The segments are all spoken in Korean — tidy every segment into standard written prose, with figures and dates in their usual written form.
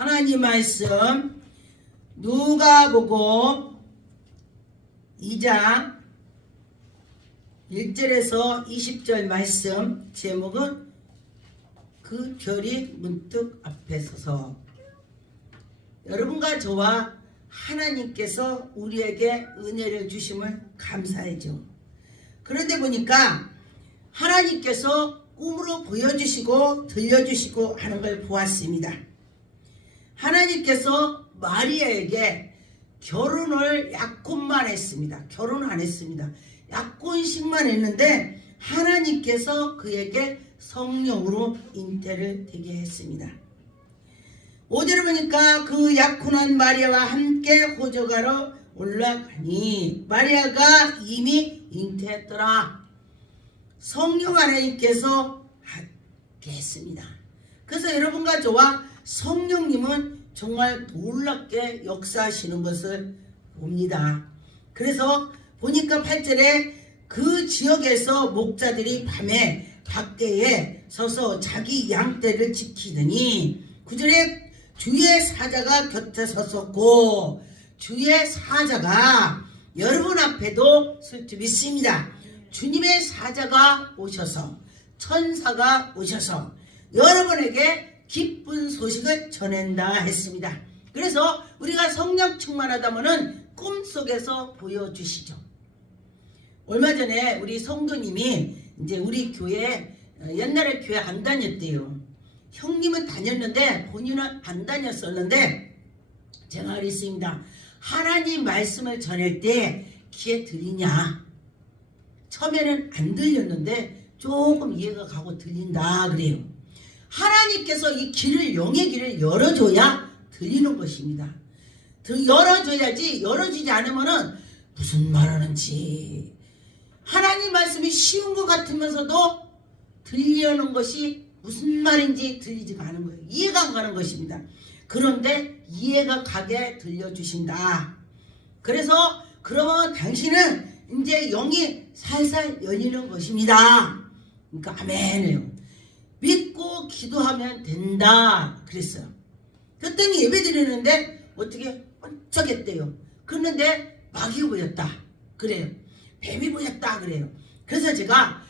하나님 말씀 누가복음 2장 1절에서 20절 말씀, 제목은 그 별이 문득 앞에 서서. 여러분과 저와 하나님께서 우리에게 은혜를 주심을 감사하죠. 그런데 보니까 하나님께서 꿈으로 보여주시고 들려주시고 하는 걸 보았습니다. 하나님께서 마리아에게 결혼을 약혼만 했습니다. 결혼 안 했습니다. 약혼식만 했는데 하나님께서 그에게 성령으로 잉태를 되게 했습니다. 5절을 보니까 그 약혼한 마리아와 함께 호적하러 올라가니 마리아가 이미 잉태했더라. 성령 하나님께서 하게 했습니다. 그래서 여러분과 저와 성령님은 정말 놀랍게 역사하시는 것을 봅니다. 그래서 보니까 8절에 그 지역에서 목자들이 밤에 밖에 서서 자기 양떼를 지키더니 9절에 주의 사자가 곁에 섰었고, 주의 사자가 여러분 앞에도 슬쩍 있습니다. 주님의 사자가 오셔서, 천사가 오셔서 여러분에게 기쁜 소식을 전한다 했습니다. 그래서 우리가 성령 충만하다면은 꿈속에서 보여주시죠. 얼마 전에 우리 성도님이 이제 우리 교회, 옛날에 교회 안 다녔대요. 형님은 다녔는데 본인은 안 다녔었는데 제가 그랬습니다. 하나님 말씀을 전할 때 귀에 들리냐? 처음에는 안 들렸는데 조금 이해가 가고 들린다 그래요. 하나님께서 이 길을, 영의 길을 열어줘야 들리는 것입니다. 열어줘야지, 열어주지 않으면은 무슨 말하는지, 하나님 말씀이 쉬운 것 같으면서도 들려는 것이 무슨 말인지 들리지가 않은 거예요. 이해가 안 가는 것입니다. 그런데 이해가 가게 들려주신다. 그래서 그러면 당신은 이제 영이 살살 열리는 것입니다. 그러니까 아멘이에요. 믿고 기도하면 된다 그랬어요. 그랬더니 예배 드리는데 어떻게 번쩍했대요. 그랬는데 마귀가 보였다 그래요. 뱀이 보였다 그래요. 그래서 제가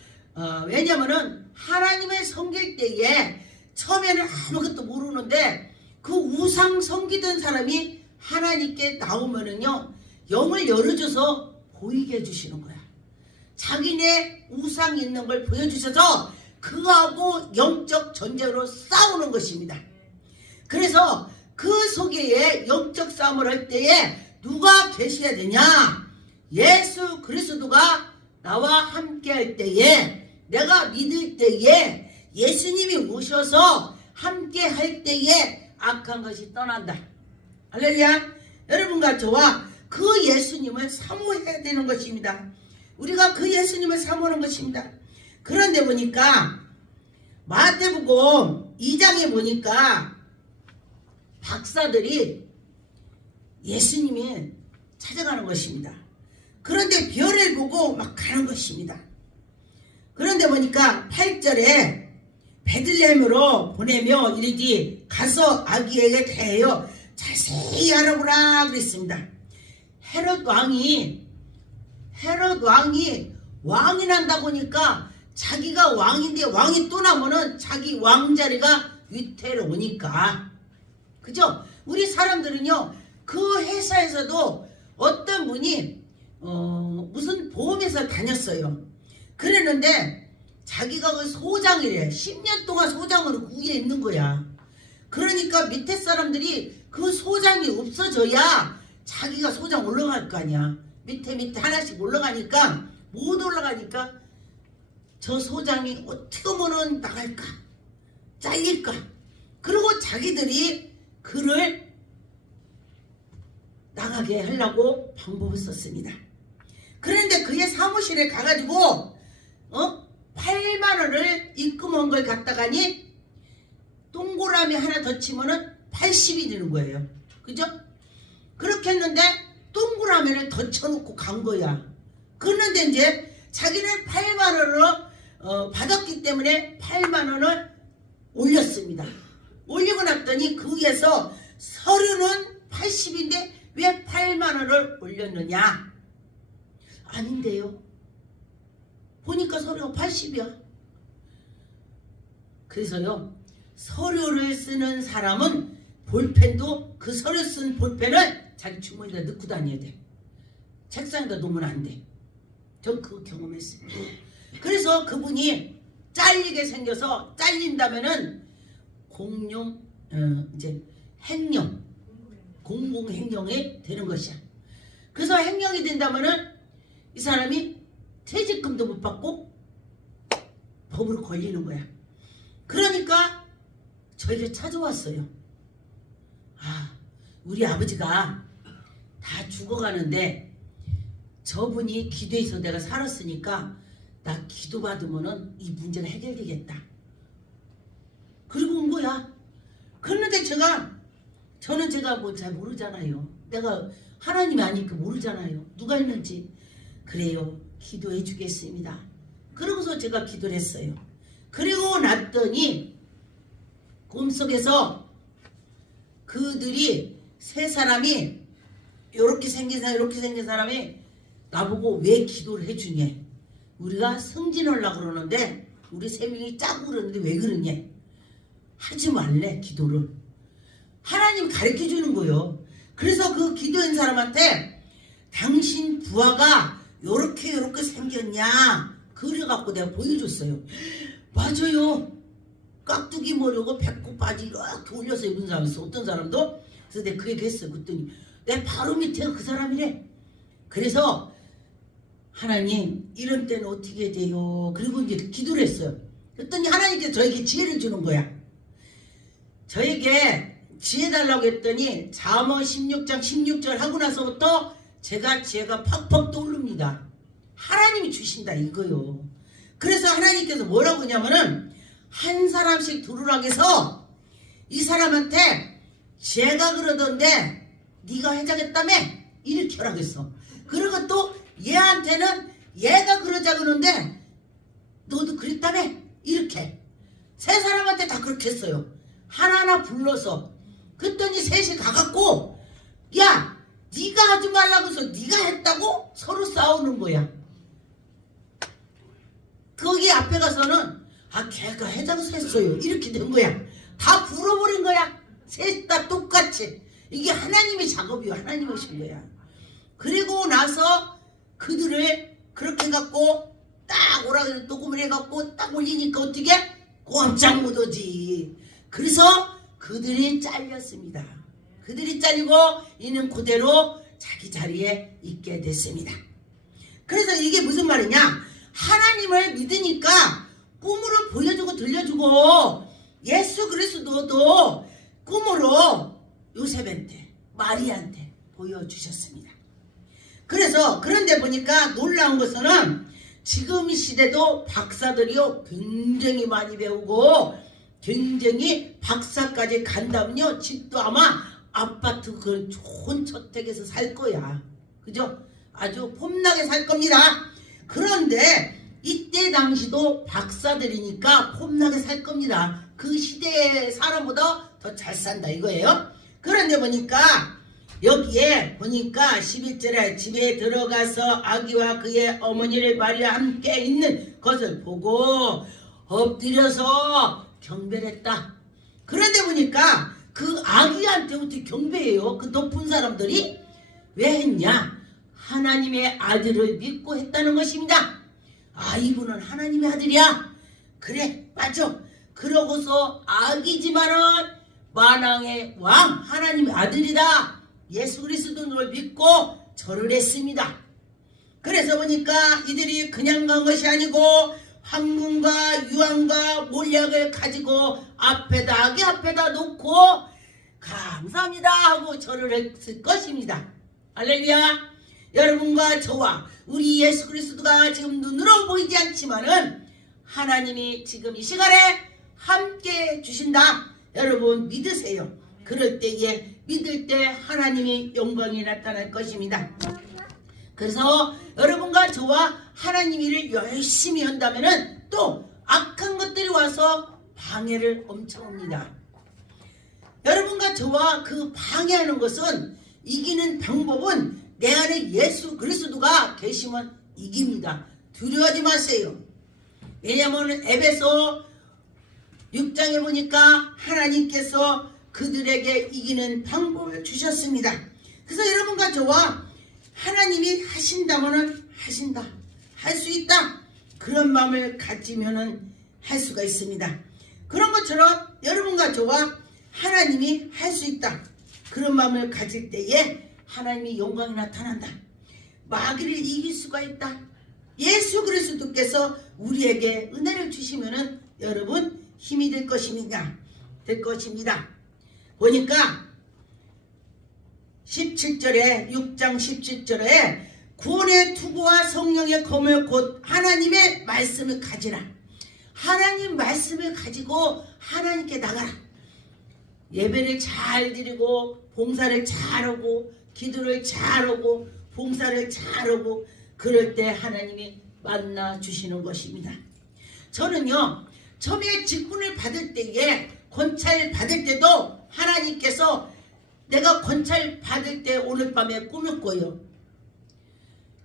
왜냐면은 하나님의 섬길 때에 처음에는 아무것도 모르는데 그 우상 섬기던 사람이 하나님께 나오면은요, 영을 열어줘서 보이게 해주시는 거야. 자기네 우상이 있는 걸 보여주셔서 그하고 영적 전쟁으로 싸우는 것입니다. 그래서 그 속에 영적 싸움을 할 때에 누가 계셔야 되냐? 예수 그리스도가 나와 함께 할 때에, 내가 믿을 때에, 예수님이 오셔서 함께 할 때에 악한 것이 떠난다. 할렐루야. 여러분과 저와 그 예수님을 사모해야 되는 것입니다. 우리가 그 예수님을 사모하는 것입니다. 그런데 보니까 마태복음 2장에 보니까 박사들이 예수님이 찾아가는 것입니다. 그런데 별을 보고 막 가는 것입니다. 그런데 보니까 8절에 베들레헴으로 보내며 이르기 가서 아기에게 대하여 자세히 알아보라 그랬습니다. 헤롯 왕이 왕이 난다 보니까 자기가 왕인데 왕이 또 나면은 자기 왕자리가 위태로우니까, 그죠? 우리 사람들은요, 그 회사에서도 어떤 분이 무슨 보험회사 다녔어요. 그랬는데 자기가 그 소장이래. 10년 동안 소장으로 그 위에 있는 거야. 그러니까 밑에 사람들이 그 소장이 없어져야 자기가 소장 올라갈 거 아니야. 밑에 하나씩 올라가니까, 못 올라가니까 저 소장이 어떻게 하면은 나갈까? 잘릴까? 그리고 자기들이 그를 나가게 하려고 방법을 썼습니다. 그런데 그의 사무실에 가가지고 8만 원을 입금한 걸 갖다가니 동그라미 하나 더 치면은 80이 되는 거예요. 그죠? 그렇게 했는데 동그라미를 더 쳐놓고 간 거야. 그런데 이제 자기는 8만 원을 받았기 때문에 8만 원을 올렸습니다. 올리고 났더니 그 위에서 올렸느냐? 아닌데요. 보니까 서류가 80이야. 그래서요, 서류를 쓰는 사람은 볼펜도 그 서류 쓴 볼펜을 자기 주머니에다 넣고 다녀야 돼. 책상에다 놓으면 안 돼. 전 그거 경험했어요. 그래서 그분이 잘리게 생겨서 잘린다면은 이제 행령, 공공행령이 되는 것이야. 그래서 행령이 된다면은 이 사람이 퇴직금도 못 받고 법으로 걸리는 거야. 그러니까 저에게 찾아왔어요. 아, 우리 아버지가 다 죽어가는데 저분이 기도해서 내가 살았으니까 나 기도 받으면은 이 문제가 해결되겠다. 그리고 온 거야. 그런데 저는 제가 뭐 잘 모르잖아요. 내가 하나님이 아니까 모르잖아요. 누가 있는지. 그래요. 기도해 주겠습니다. 그러고서 제가 기도를 했어요. 그리고 났더니 꿈속에서 그들이 세 사람이 이렇게 생긴 사람이 나보고 왜 기도를 해주냐. 우리가 승진하려고 그러는데 우리 세 명이 짜고 그러는데 왜 그러냐. 하지 말래 기도를. 하나님 가르쳐주는 거요. 그래서 그 기도한 사람한테 당신 부하가 요렇게 생겼냐 그래갖고 내가 보여줬어요. 맞아요. 깍두기 머리고 배꼽 바지 이렇게 올려서 입은 사람이 있어. 어떤 사람도. 그래서 내가 그 얘기 했어요. 그랬더니 내 바로 밑에가 그 사람이래. 그래서 하나님 이런 때는 어떻게 돼요? 그리고 이제 기도를 했어요. 그랬더니 하나님께서 저에게 지혜를 주는 거야. 저에게 지혜 달라고 했더니 잠언 16장 16절 하고 나서부터 제가 지혜가 팍팍 떠오릅니다. 하나님이 주신다 이거요. 그래서 하나님께서 뭐라고 하냐면은 한 사람씩 들으라고 해서 이 사람한테 제가 그러던데 네가 해자겠다며 이렇게 하라고 했어. 그리고 또 얘한테는 얘가 그러자 그러는데 너도 그랬다며 이렇게 세 사람한테 다 그렇게 했어요. 하나하나 불러서. 그랬더니 셋이 가갖고 야 네가 하지 말라고 해서 네가 했다고 서로 싸우는 거야. 거기 앞에 가서는 걔가 해자고 했어요 이렇게 된 거야. 다 불어버린 거야. 셋 다 똑같이. 이게 하나님의 작업이요. 하나님이 오신 거야. 그리고 나서 그들을 그렇게 해갖고 딱 오라고 녹음을 해갖고 딱 올리니까 어떻게 꼼짝 못하지. 그래서 그들이 잘렸습니다. 그들이 잘리고 이는 그대로 자기 자리에 있게 됐습니다. 그래서 이게 무슨 말이냐. 하나님을 믿으니까 꿈으로 보여주고 들려주고 예수 그리스도도 꿈으로 요셉한테 마리아한테 보여주셨습니다. 그래서 그런데 보니까 놀라운 것은 지금 시대도 박사들이요 굉장히 많이 배우고 굉장히 박사까지 간다면요 집도 아마 아파트 그 좋은 저택에서 살 거야. 그죠? 아주 폼나게 살 겁니다. 그런데 이때 당시도 박사들이니까 폼나게 살 겁니다. 그 시대의 사람보다 더 잘 산다 이거예요. 그런데 보니까 여기에 보니까 11절에 집에 들어가서 아기와 그의 어머니를 마리아 함께 있는 것을 보고 엎드려서 경배했다. 그런데 보니까 그 아기한테 어떻게 경배해요? 그 높은 사람들이 왜 했냐? 하나님의 아들을 믿고 했다는 것입니다. 이분은 하나님의 아들이야. 그래 맞아. 그러고서 아기지만은 만왕의 왕 하나님의 아들이다. 예수 그리스도를 믿고 절을 했습니다. 그래서 보니까 이들이 그냥 간 것이 아니고 황금과 유황과 몰약을 가지고 아기 앞에다 놓고 감사합니다 하고 절을 했을 것입니다. 할렐루야. 여러분과 저와 우리 예수 그리스도가 지금 눈으로 보이지 않지만은 하나님이 지금 이 시간에 함께 주신다. 여러분 믿으세요. 그럴 때에 믿을 때 하나님의 영광이 나타날 것입니다. 그래서 여러분과 저와 하나님 일을 열심히 한다면은 또 악한 것들이 와서 방해를 엄청 합니다. 여러분과 저와 그 방해하는 것은 이기는 방법은 내 안에 예수 그리스도가 계시면 이깁니다. 두려워하지 마세요. 왜냐하면 에베소 6장에 보니까 하나님께서 그들에게 이기는 방법을 주셨습니다. 그래서 여러분과 저와 하나님이 하신다면 하신다, 할 수 있다, 그런 마음을 가지면 할 수가 있습니다. 그런 것처럼 여러분과 저와 하나님이 할 수 있다, 그런 마음을 가질 때에 하나님의 영광이 나타난다. 마귀를 이길 수가 있다. 예수 그리스도께서 우리에게 은혜를 주시면은 여러분 힘이 될 것입니다. 보니까 17절에 6장 17절에 구원의 투구와 성령의 검을 곧 하나님의 말씀을 가지라. 하나님 말씀을 가지고 하나님께 나가라. 예배를 잘 드리고 봉사를 잘하고 기도를 잘하고 봉사를 잘하고 그럴 때 하나님이 만나 주시는 것입니다. 저는요, 처음에 직분을 받을 때에 권찰 받을 때도 하나님께서 내가 권찰 받을 때 오늘 밤에 꿈을 꿔요.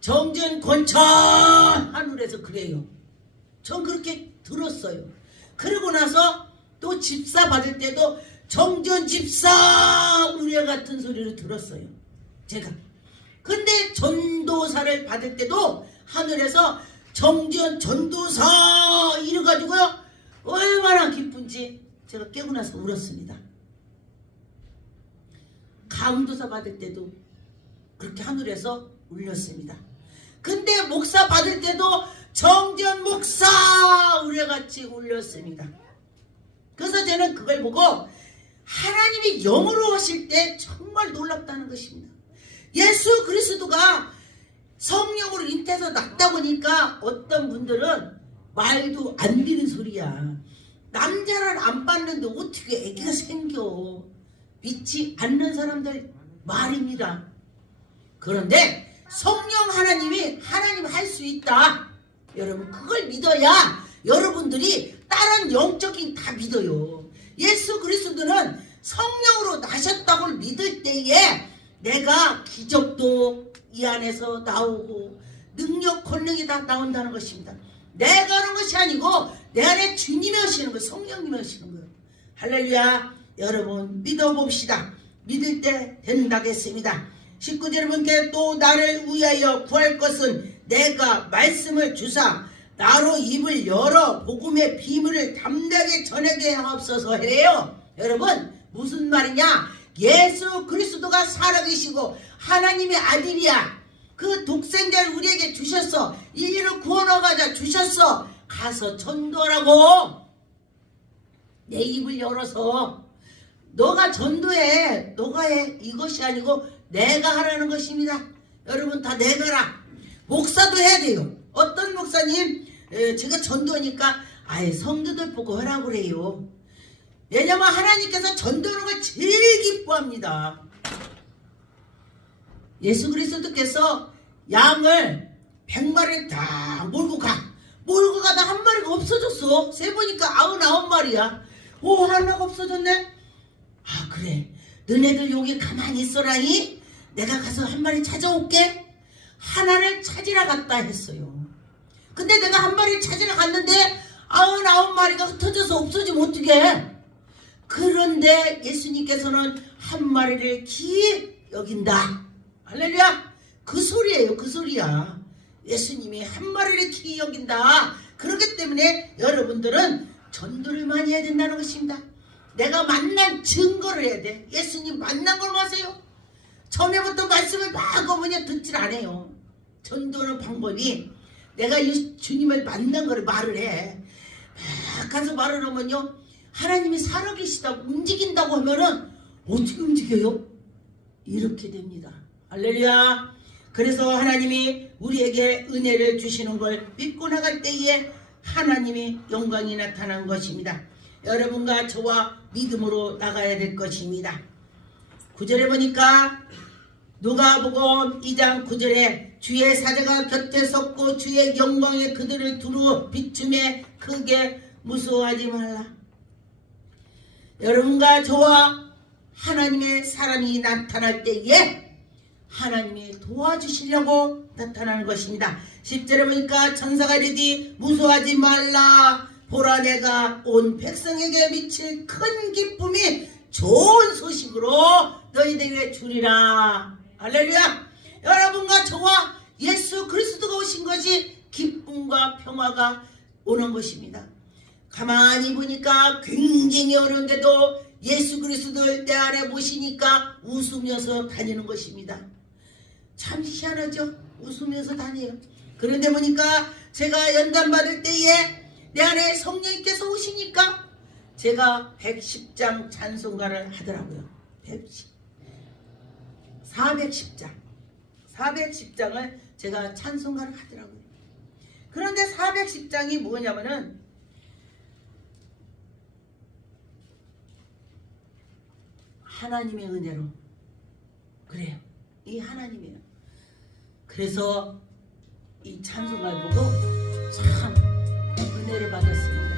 정전 권찰 하늘에서 그래요. 전 그렇게 들었어요. 그러고 나서 또 집사 받을 때도 정전 집사 우리와 같은 소리를 들었어요. 제가. 근데 전도사를 받을 때도 하늘에서 정전 전도사 이래가지고요, 얼마나 기쁜지 제가 깨고 나서 울었습니다. 강도사 받을 때도 그렇게 하늘에서 울렸습니다. 근데 목사 받을 때도 정전 목사 우리같이 울렸습니다. 그래서 저는 그걸 보고 하나님이 영으로 하실 때 정말 놀랍다는 것입니다. 예수 그리스도가 성령으로 잉태해서 낳다 보니까 어떤 분들은 말도 안 되는 소리야. 남자를 안 받는데 어떻게 애기가 생겨. 믿지 않는 사람들 말입니다. 그런데 성령 하나님이 하나님 할 수 있다. 여러분 그걸 믿어야 여러분들이 다른 영적인 다 믿어요. 예수 그리스도는 성령으로 나셨다고 믿을 때에 내가 기적도 이 안에서 나오고 능력 권능이 다 나온다는 것입니다. 내가 하는 것이 아니고 내 안에 주님이 하시는 거예요. 성령님이 하시는 거예요. 할렐루야. 여러분 믿어봅시다. 믿을 때 된다겠습니다. 19절 여러분께 또 나를 위하여 구할 것은 내가 말씀을 주사 나로 입을 열어 복음의 비밀을 담대하게 전하게 하옵소서 해요. 여러분 무슨 말이냐? 예수 그리스도가 살아계시고 하나님의 아들이야. 그 독생자를 우리에게 주셨어. 인류를 구원하고자 주셨어. 가서 전도하라고. 내 입을 열어서 너가 전도해. 너가 해. 이것이 아니고 내가 하라는 것입니다. 여러분 다 내가라. 목사도 해야 돼요. 어떤 목사님 제가 전도하니까 아예 성도들 보고 하라고 그래요. 왜냐면 하나님께서 전도하는 걸 제일 기뻐합니다. 예수 그리스도께서 양을 100마리를 다 몰고 가다 한 마리가 없어졌어. 세보니까 99마리야. 오, 하나가 없어졌네. 아 그래, 너네들 여기 가만히 있어라니. 내가 가서 한 마리 찾아올게. 하나를 찾으러 갔다 했어요. 근데 내가 한 마리를 찾으러 갔는데 99마리가 흩어져서 없어지면 어떡해. 그런데 예수님께서는 한 마리를 귀히 여긴다. 할렐루야. 그 소리예요. 그 소리야. 예수님이 한 마리를 귀히 여긴다. 그렇기 때문에 여러분들은 전도를 많이 해야 된다는 것입니다. 내가 만난 증거를 해야 돼. 예수님 만난 걸 마세요. 처음에부터 말씀을 막 어머니 듣질 않아요. 전도하는 방법이 내가 주님을 만난 걸 말을 해. 막 가서 말을 하면요, 하나님이 살아계시다고 움직인다고 하면은 어떻게 움직여요? 이렇게 됩니다. 할렐루야. 그래서 하나님이 우리에게 은혜를 주시는 걸 믿고 나갈 때에 하나님의 영광이 나타난 것입니다. 여러분과 저와 믿음으로 나가야 될 것입니다. 9절에 보니까 누가복음 2장 9절에 주의 사자가 곁에 섰고 주의 영광에 그들을 두루 비춤에 크게 무서워하지 말라. 여러분과 저와 하나님의 사람이 나타날 때에 하나님이 도와주시려고 나타나는 것입니다. 10절에 보니까 천사가 이르되 무서워하지 말라. 보라 내가 온 백성에게 미칠 큰 기쁨이 좋은 소식으로 너희들에게 주리라. 할렐루야. 여러분과 저와 예수 그리스도가 오신 것이 기쁨과 평화가 오는 것입니다. 가만히 보니까 굉장히 어려운데도 예수 그리스도를 내 안에 모시니까 웃으면서 다니는 것입니다. 참 희한하죠. 웃으면서 다녀요. 그런데 보니까 제가 연단 받을 때에 내 안에 성령님께서 오시니까 제가 110장 찬송가를 하더라고요. 410장을 제가 찬송가를 하더라고요. 그런데 410장이 뭐냐면은 하나님의 은혜로 그래요. 이 하나님이에요. 그래서 이 찬송가를 보고 참 은혜를 받았습니다.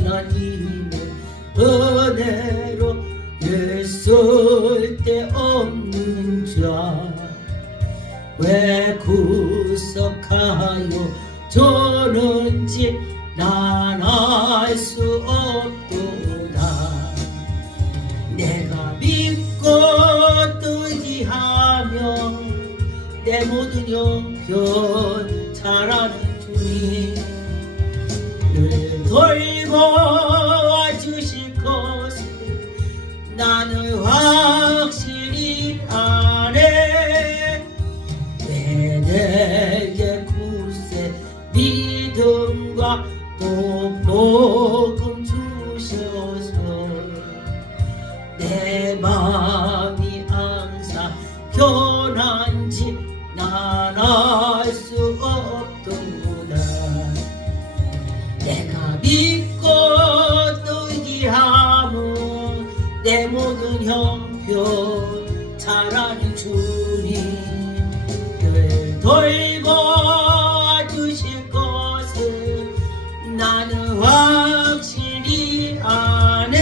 하나님의 은혜로 늘 쓸데없는 자 왜 구속하여 줬는지 난 알 수 없도다. 내가 믿고 또 의지하며 내 모든 형편 잘하는 주님 늘 돌보아 주실 것을 나는 확실히 아네. 왜 내게 굳세 믿음과 또 복음 주셔서 내 마음이 항상 견한지 난 알 수 없도다. 내가 믿고 또 의지하면 내 모든 형편 잘하는 주님 늘 돌보아 주실 것을 나는 확실히 아네.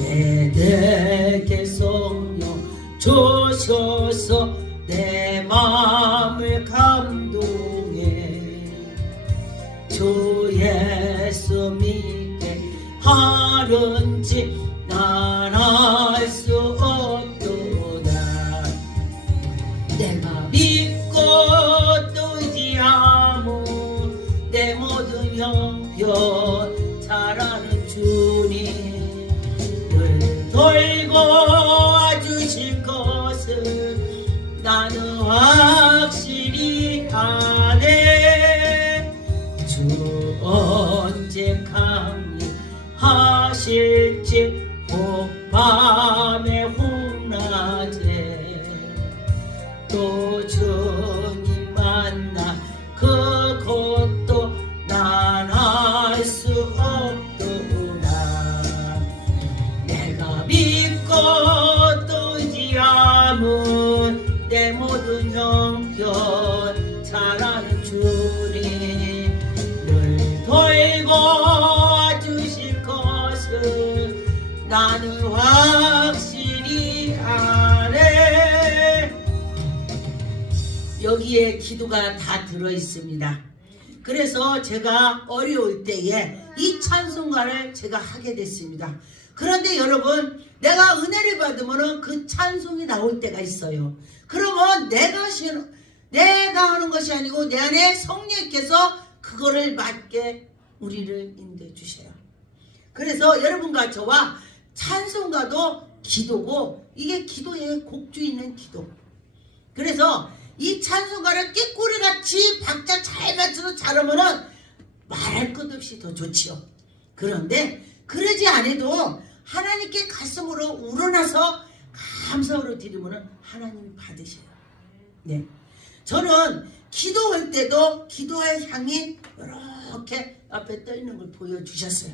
왜 내게 성령 주셔서 내 마음을 감동해 주 예수 믿게 하는지 난 알 수 없도다. 내가 믿고 또 의지하면 내 모든 형편 잘하는 주님 늘 돌보아 주실 것을 나는 확실히 아네. 주 언제 강림하실지 혹밤에 홍낮에 또 주님 만나 그것도 난 알 수 없도다. 내가 믿고 또 의지하면 내 모든 형편 잘하는 주님 늘 돌보아 주실 것을 나는 확실히 아네. 여기에 기도가 다 들어있습니다. 그래서 제가 어려울 때에 이 찬송가를 제가 하게 됐습니다. 그런데 여러분 내가 은혜를 받으면 그 찬송이 나올 때가 있어요. 그러면 내가 하는 것이 아니고 내 안에 성령께서 그거를 맞게 우리를 인도해 주셔요. 그래서 여러분과 저와 찬송가도 기도고 이게 기도의 곡주 있는 기도. 그래서 이 찬송가를 꾀꼬리같이 박자 잘 맞춰서 잘하면은 말할 것 없이 더 좋지요. 그런데 그러지 않아도 하나님께 가슴으로 우러나서 감사로 드리면은 하나님이 받으셔요. 네, 저는 기도할 때도 기도의 향이 이렇게 앞에 떠 있는 걸 보여주셨어요.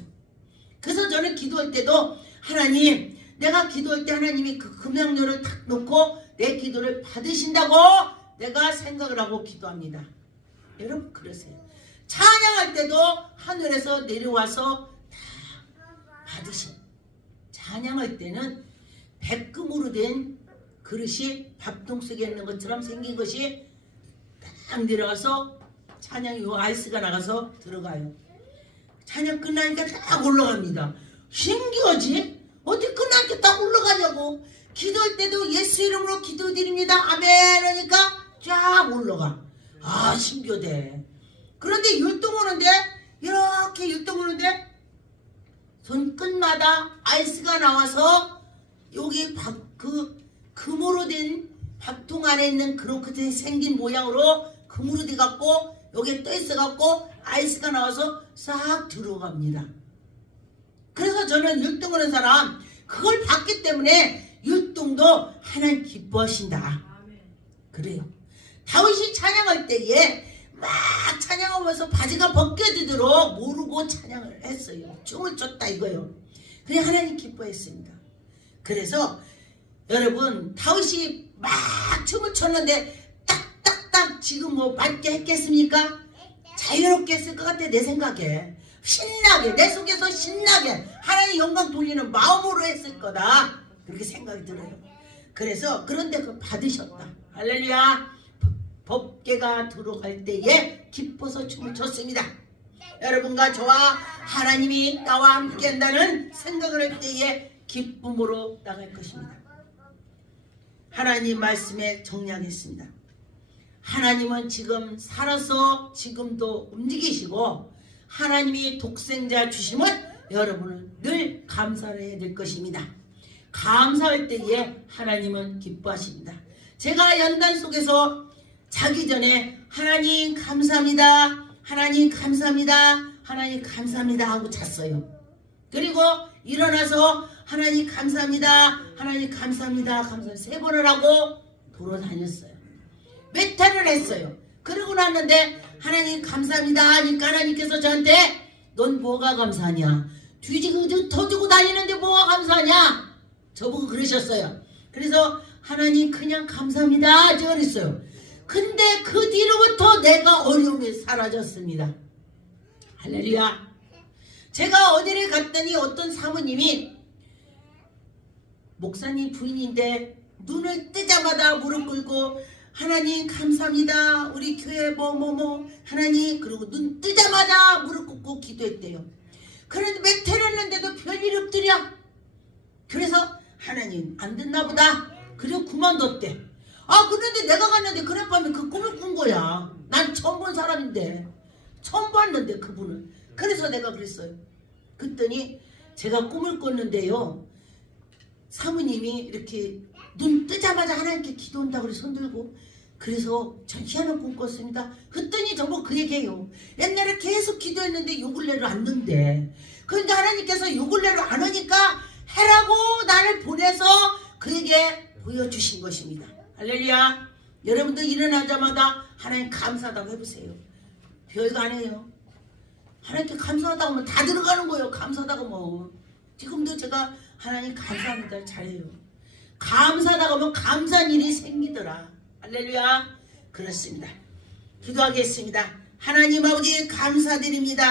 그래서 저는 기도할 때도 하나님, 내가 기도할 때 하나님이 그 금양료를 탁 놓고 내 기도를 받으신다고 내가 생각을 하고 기도합니다. 여러분 그러세요. 찬양할 때도 하늘에서 내려와서 다 받으신, 찬양할 때는 백금으로 된 그릇이 밥통 속에 있는 것처럼 생긴 것이 딱 내려와서 찬양이 요 아이스가 나가서 들어가요. 찬양 끝나니까 딱 올라갑니다. 신기하지? 어떻게 끝나니까 딱 올라가냐고. 기도할 때도 예수 이름으로 기도드립니다. 아멘 하니까 쫙 올라가. 아, 신기하대. 그런데 율동 오는데, 이렇게 율동 오는데 손끝마다 아이스가 나와서 여기 금으로 된 밥통 안에 있는 그렇게 생긴 모양으로 금으로 돼 갖고 여기에 떠 있어 갖고 아이스가 나와서 싹 들어갑니다. 그래서 저는 율동 오는 사람 그걸 봤기 때문에 율동도 하나님 기뻐하신다. 그래요. 다윗이 찬양할 때에 막 찬양하면서 바지가 벗겨지도록 모르고 찬양을 했어요. 춤을 췄다 이거요. 그래 하나님 기뻐했습니다. 그래서 여러분 다윗이 막 춤을 췄는데 딱딱딱 지금 뭐 맞게 했겠습니까? 자유롭게 했을 것 같아 내 생각에. 신나게 내 속에서 신나게 하나님 영광 돌리는 마음으로 했을 거다 그렇게 생각이 들어요. 그래서 그런데 그 받으셨다. 할렐루야. 법궤가 들어갈 때에 기뻐서 춤을 췄습니다. 여러분과 저와 하나님이 나와 함께 한다는 생각을 할 때에 기쁨으로 나갈 것입니다. 하나님 말씀에 정리하겠습니다. 하나님은 지금 살아서 지금도 움직이시고 하나님이 독생자 주심을 여러분은 늘 감사를 해야 될 것입니다. 감사할 때에 하나님은 기뻐하십니다. 제가 연단 속에서 자기 전에 하나님 감사합니다. 하나님 감사합니다. 하나님 감사합니다 하고 잤어요. 그리고 일어나서 하나님 감사합니다. 하나님 감사합니다. 감사합니다. 3번을 하고 돌아다녔어요. 몇 회를 했어요. 그러고 났는데 하나님 감사합니다 하니까 하나님께서 저한테 넌 뭐가 감사하냐? 뒤지고 터지고 다니는데 뭐가 감사하냐? 저보고 그러셨어요. 그래서 하나님 그냥 감사합니다 저 그랬어요. 근데 그 뒤로부터 내가 어려움이 사라졌습니다. 할렐루야. 제가 어디를 갔더니 어떤 사모님이 목사님 부인인데 눈을 뜨자마자 무릎 꿇고 하나님 감사합니다. 우리 교회 뭐뭐뭐 하나님 그리고 눈 뜨자마자 무릎 꿇고 기도했대요. 그런데 몇 회를 했는데도 별일 없더려. 그래서 하나님 안 듣나 보다. 그리고 그만뒀대. 아 그런데 내가 갔는데 그날 밤에 그 꿈을 꾼 거야. 난 처음 본 사람인데 처음 봤는데 그분을. 그래서 내가 그랬어요. 그랬더니 제가 꿈을 꿨는데요 사모님이 이렇게 눈 뜨자마자 하나님께 기도한다고 그래 손 들고. 그래서 전 희한한 꿈 꿨습니다. 그랬더니 저보고 그 얘기해요. 옛날에 계속 기도했는데 요 근래로 안 는데 그런데 하나님께서 요 근래로 안 오니까 해라고 나를 보내서 그에게 보여주신 것입니다. 할렐루야. 여러분도 일어나자마자 하나님 감사하다고 해보세요. 별거 안 해요. 하나님께 감사하다고 하면 다 들어가는 거예요. 감사하다고 뭐. 지금도 제가 하나님 감사합니다 잘해요. 감사하다고 하면 감사한 일이 생기더라. 할렐루야. 그렇습니다. 기도하겠습니다. 하나님 아버지 감사드립니다.